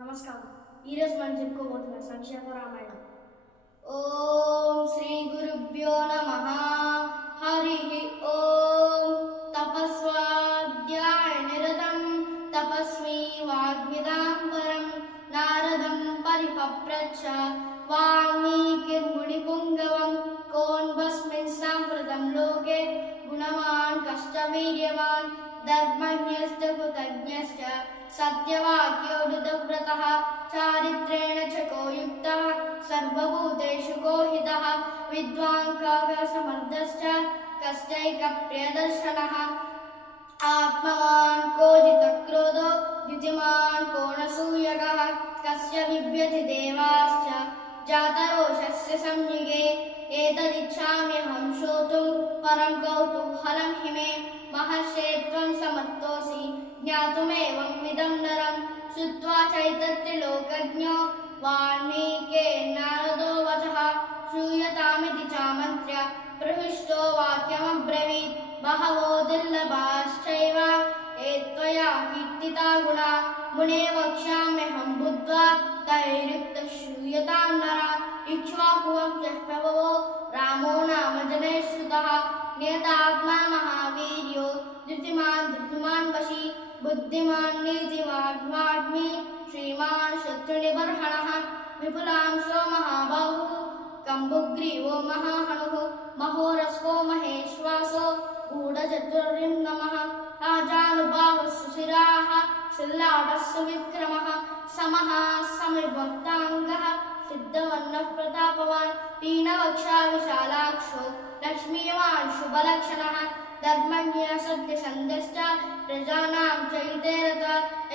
నమస్కారం. ఈరోజు మనం చెప్పుకోబోతున్న సంక్షేమ రామాయణం. ఓం శ్రీ గురుభ్యో నమ. హరి ఓం. తపస్వాధ్యాయ నిరతం. తపస్వి వాగ్విదాంబరం నారదం పరిపప్రచ్చ. వాల్మీకిర్ముని పుంగవం. కోన్వస్మిన్ సాంప్రదం లోకే. గుణవాన్ కష్టవీర్యవాన్. ధర్మజ్ఞశ్చ धर्मनिष्ठश्च सत्यवाक्योदव्रतः चारित्रेण च को युक्तः सर्वभूतेषु को हितः विद्वाङ्कसमर्थश्च कश्चैकप्रियदर्शनः। आत्मवान् को जितक्रोधो द्युतिमान् को न कस्य बिभ्यति देवाश्च जातरोषस्य संयुगे। एतदिच्छाम्यहं श्रोतुं परं कौतूहलं हिमे। महर्षे त्वं समर्थो ज्ञातुमेवं विदं नरं श्रुत्वा चैतत्यलोकज्ञो वाल्मीके नारदो वचः श्रूयतामिति चामन्त्र्य प्रहृष्टो वाक्यमब्रवीत् बहवो दुर्लभाश्चैव। ये त्वया कीर्तिता गुणा, मुने वक्ष्याम्यहं बुद्ध्वा तैरुक्तः श्रूयतां नरा इक्ष्वाकुवंशः प्रभवो रामो नाम जने श्रुतः नियतात्मा महावीर्यो, धृतिमान् धृतिमान् वशी। बुद्धिमान् वाग्मी श्रीमान् शत्रुनिबर्हणः विपुलांशो महाबाहुः कम्बुग्रीवो महाहनुः महोरस्को महेश्वासो गूढचतुर्यं नमः राजानुभावः सुशिराः शिल्लाडः सुविक्रमः समः समिभक्ताङ्गः सिद्धवर्णः प्रतापवान् पीनवक्षा लक्ष्मीवान् शुभलक्षणः धर्मज्ञ सत्यसन्धश्च प्रजानां च हितेरत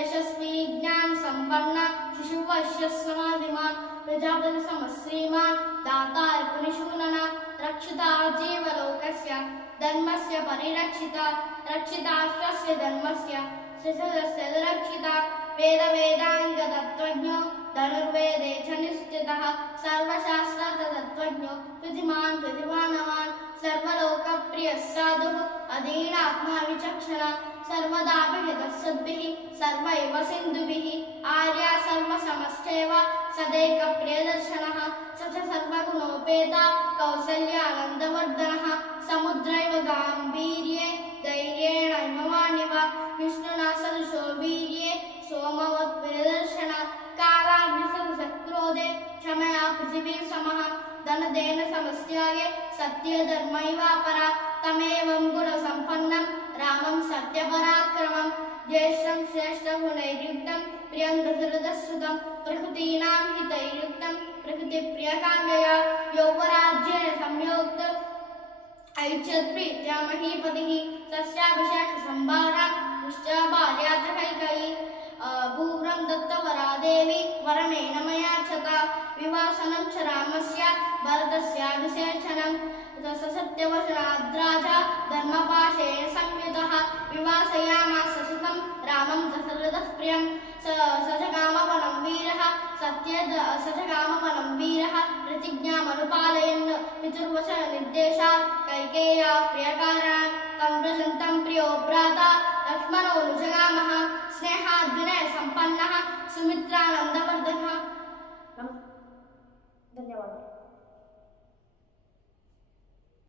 यशस्वी ज्ञानसम्पन्न शिशुवश्य समाधिमान् प्रजापतिसमश्रीमान् दातार्पणिशूनन रक्षिता जीवलोकस्य धर्मस्य परिरक्षिता रक्षिता स्वस्य धर्मस्य शिशुरस्य रक्षिता वेदवेदाङ्गतत्त्वज्ञो धनुर्वेदे च निश्चितः सर्वशास्त्रतत्त्वज्ञो कृतिमान् कृतिमानवान् सर्वलोकप्रियः साधुः अधीनात्मा विचक्षण सर्वदापि हितसद्भिः सर्वैव सिन्धुभिः, आर्या सर्वसमश्चैव सदैकप्रियदर्शनः, स च सर्वगुणोपेता, कौसल्यानन्दवर्धनः, समुद्रैव गाम्भीर्ये, धैर्येण हिमवानिव विष्णुना सदृशो वीर्ये, सोमवत्प्रियदर्शन कालाग्निसक्रोधे क्षमया पृथिवी समः, धनदेन सत्यधर्मैवापरा तमेवं गुणसम्पन्नं, रामं सत्यपराक्रमं, ज्येष्ठं श्रेष्ठगुणैर्युक्तं प्रियं दशरथसुतं प्रकृतीनां हितैर्युक्तं प्रकृतिप्रियकाम्यया यौवराज्येन संयोक्त। ऐच्छत्प्रीत्या महीपतिः, तस्याभिषेकसम्भारा पुष्टा पूर्वं दत्तवरा देवी वरमेण मया चता विवासनं च रामस्य भरतस्याभिषेचनं ससत्यवशनाद्राजा धर्मपाशेन संयुतः विवासयामास सुतं रामं दशरथः प्रियं स स च कामवनं वीरः सत्य स च कामवनं वीरः प्रतिज्ञामनुपालयन् पितुर्वचननिर्देशात् कैकेय्या प्रियकारान् तं व्रजन्तं प्रियो भ्राता लक्ष्मणो नुजगामः संपन्न सुमित्रानंदवर्धन धन्यवाद